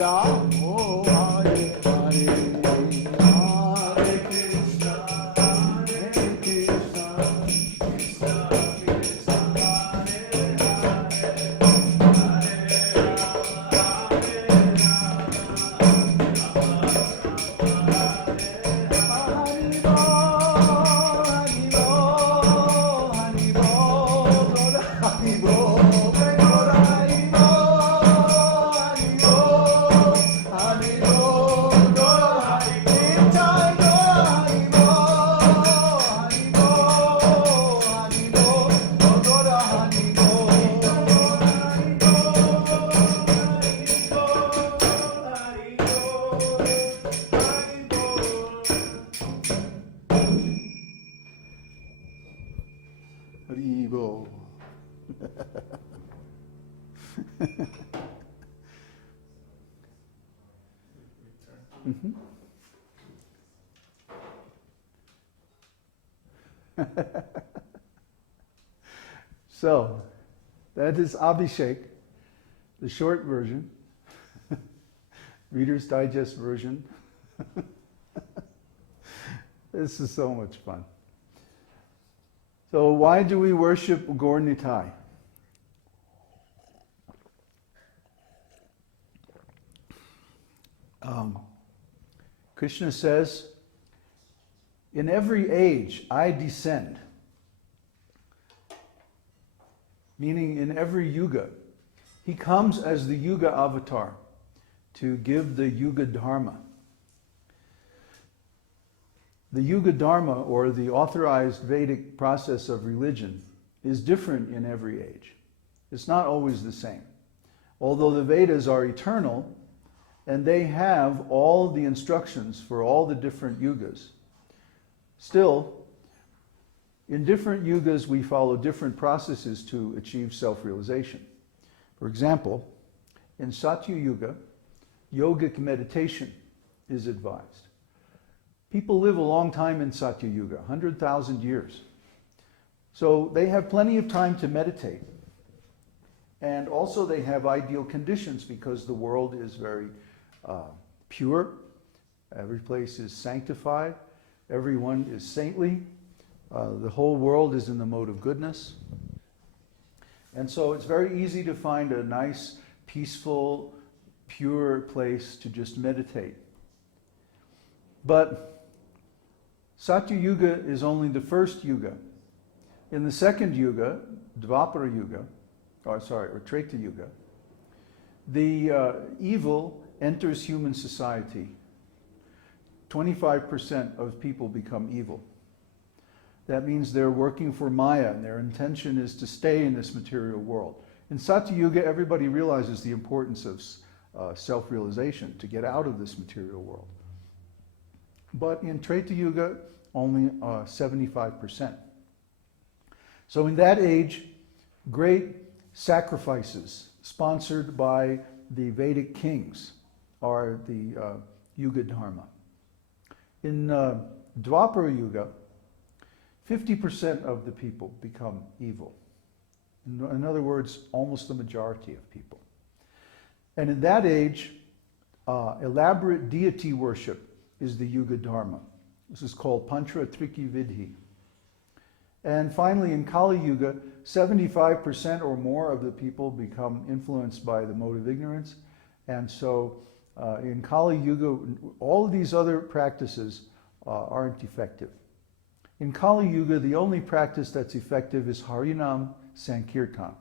Ramo Hare Hare, Hare Krishna, Hare Krishna, Krishna Krishna, Hare Hare, Hare Haribo. Mm-hmm. So, that is Abhishek, the short version, Reader's Digest version. This is so much fun. So why do we worship Gaur Nitai? Krishna says, in every age I descend, meaning in every yuga. He comes as the yuga avatar to give the yuga dharma. The yuga dharma, or the authorized Vedic process of religion, is different in every age. It's not always the same. Although the Vedas are eternal, and they have all the instructions for all the different yugas, still, in different yugas we follow different processes to achieve self-realization. For example, in Satya Yuga, yogic meditation is advised. People live a long time in Satya Yuga, 100,000 years. So they have plenty of time to meditate. And also they have ideal conditions because the world is very pure. Every place is sanctified. Everyone is saintly. The whole world is in the mode of goodness. And so it's very easy to find a nice, peaceful, pure place to just meditate. But Satya Yuga is only the first yuga. In the second yuga, Dvapara Yuga, or Treta Yuga, the evil enters human society. 25% of people become evil. That means they're working for Maya, and their intention is to stay in this material world. In Satya Yuga, everybody realizes the importance of self-realization, to get out of this material world. But in Treta Yuga, only 75%. So in that age, great sacrifices sponsored by the Vedic kings are the Yuga Dharma. In Dvapara Yuga, 50% of the people become evil. In other words, almost the majority of people. And in that age, elaborate deity worship is the Yuga Dharma. This is called Pantra Triki Vidhi. And finally, in Kali Yuga, 75% or more of the people become influenced by the mode of ignorance. And so in Kali Yuga, all of these other practices aren't effective. In Kali Yuga, the only practice that's effective is Harinam Sankirtan,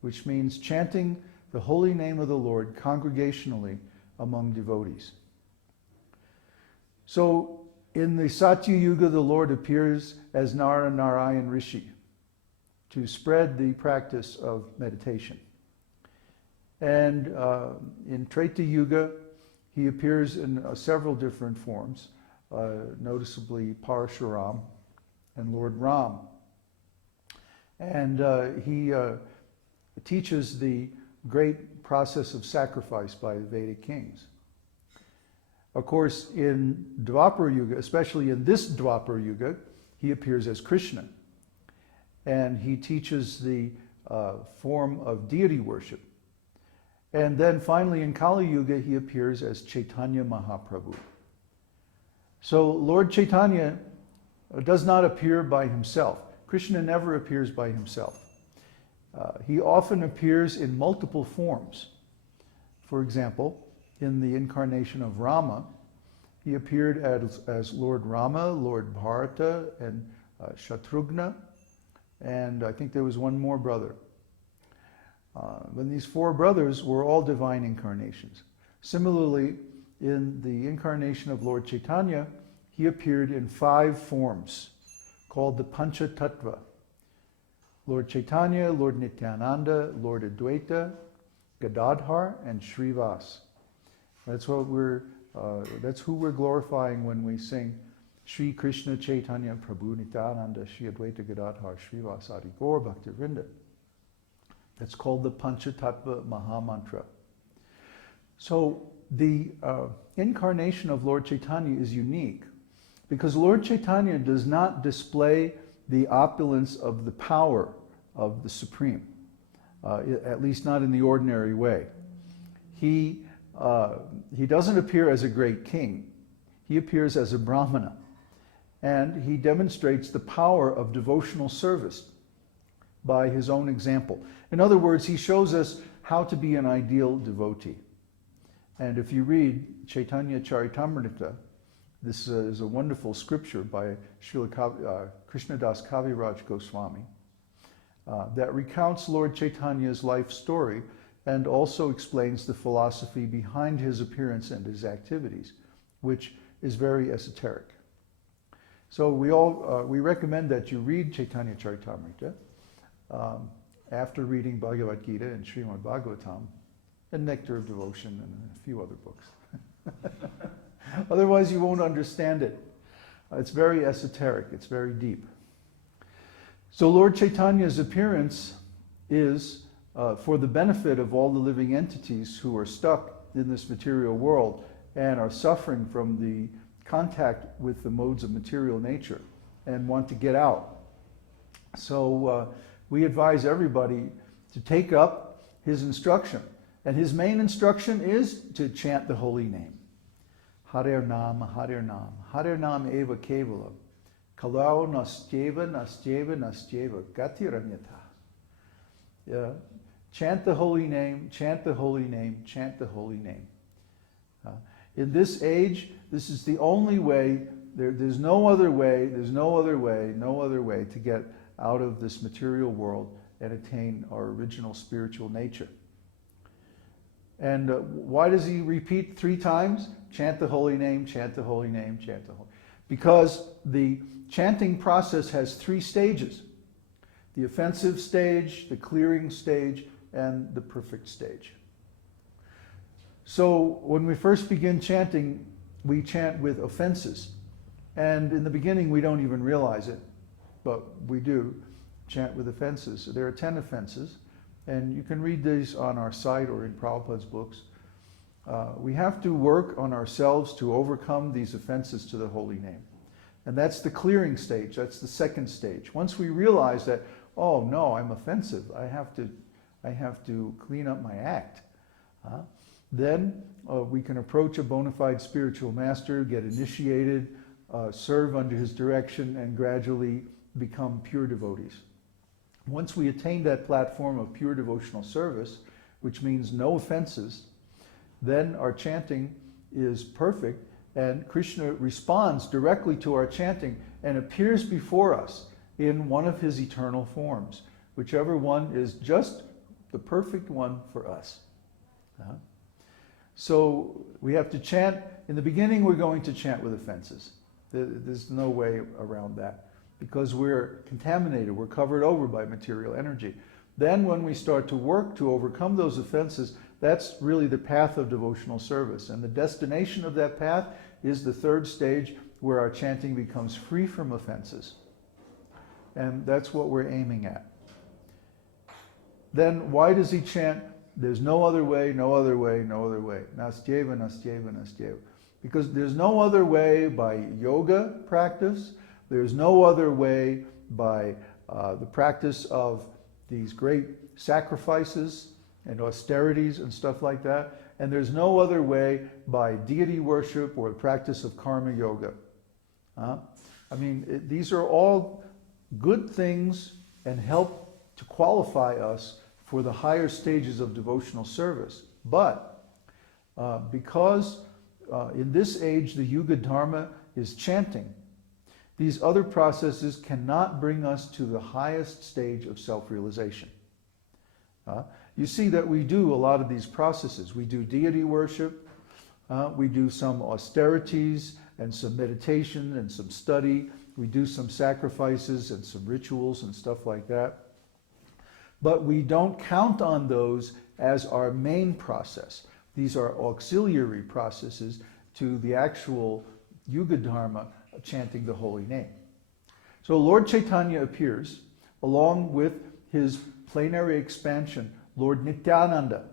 which means chanting the holy name of the Lord congregationally among devotees. So in the Satya Yuga, the Lord appears as Narayan Rishi to spread the practice of meditation. And in Treta Yuga, he appears in several different forms, noticeably Parashuram and Lord Ram. And he teaches the great process of sacrifice by the Vedic kings. Of course, in Dvapara Yuga, especially in this Dvapara Yuga, he appears as Krishna. And he teaches the form of deity worship. And then finally in Kali Yuga, he appears as Chaitanya Mahaprabhu. So Lord Chaitanya does not appear by himself. Krishna never appears by himself. He often appears in multiple forms. For example, in the incarnation of Rama, he appeared as Lord Rama, Lord Bharata, and Shatrughna, and I think there was one more brother. But these four brothers were all divine incarnations. Similarly, in the incarnation of Lord Chaitanya, he appeared in 5 forms called the Pancha Tattva. Lord Chaitanya, Lord Nityananda, Lord Advaita, Gadadhar, and Srivas. That's who we're glorifying when we sing Shri Krishna Chaitanya Prabhu Nityananda Shri Advaita Gadadhar Srivas Adi Gaur Bhaktivinoda. That's called the Panchatattva Mahamantra. So the incarnation of Lord Chaitanya is unique because Lord Chaitanya does not display the opulence of the power of the Supreme, at least not in the ordinary way. He doesn't appear as a great king. He appears as a Brahmana. And he demonstrates the power of devotional service by his own example. In other words, he shows us how to be an ideal devotee. And if you read Chaitanya Charitamrita, this is a wonderful scripture by Srila Krishnadas Kaviraj Goswami that recounts Lord Chaitanya's life story and also explains the philosophy behind his appearance and his activities, which is very esoteric. So we recommend that you read Chaitanya Charitamrita after reading Bhagavad Gita and Srimad Bhagavatam and Nectar of Devotion and a few other books. Otherwise you won't understand it. It's very esoteric, it's very deep. So Lord Chaitanya's appearance is for the benefit of all the living entities who are stuck in this material world and are suffering from the contact with the modes of material nature and want to get out. So we advise everybody to take up his instruction. And his main instruction is to chant the holy name. Harer Nam, Harer Nam, Harer Nam Eva Kevalam, Kalau Nastyeva, Nastyeva, Nastyeva, Gatiranyata. Chant the holy name, chant the holy name, chant the holy name. In this age, this is the only way, there's no other way, no other way to get out of this material world and attain our original spiritual nature. And why does he repeat 3 times? Chant the holy name, chant the holy name, chant the holy name. Because the chanting process has 3 stages. The offensive stage, the clearing stage, and the perfect stage. So when we first begin chanting, we chant with offenses. And in the beginning, we don't even realize it, but we do chant with offenses. So there are 10 offenses, and you can read these on our site or in Prabhupada's books. We have to work on ourselves to overcome these offenses to the holy name. And that's the clearing stage, that's the second stage. Once we realize that, oh no, I'm offensive, I have to clean up my act. Then we can approach a bona fide spiritual master, get initiated, serve under his direction, and gradually become pure devotees. Once we attain that platform of pure devotional service, which means no offenses, then our chanting is perfect, and Krishna responds directly to our chanting and appears before us in one of his eternal forms, whichever one is just the perfect one for us. So we have to chant. In the beginning, we're going to chant with offenses. There's no way around that because we're contaminated, we're covered over by material energy. Then when we start to work to overcome those offenses, that's really the path of devotional service. And the destination of that path is the third stage where our chanting becomes free from offenses. And that's what we're aiming at. Then why does he chant, there's no other way, no other way, no other way. Nastyeva, Nastyeva, Nastyeva. Because there's no other way by yoga practice. There's no other way by the practice of these great sacrifices and austerities and stuff like that. And there's no other way by deity worship or the practice of karma yoga. These are all good things and help to qualify us for the higher stages of devotional service. But because in this age the Yuga Dharma is chanting, these other processes cannot bring us to the highest stage of self-realization. You see that we do a lot of these processes. We do deity worship, we do some austerities and some meditation and some study, we do some sacrifices and some rituals and stuff like that. But we don't count on those as our main process. These are auxiliary processes to the actual Yuga Dharma, chanting the holy name. So Lord Chaitanya appears along with his plenary expansion, Lord Nityananda.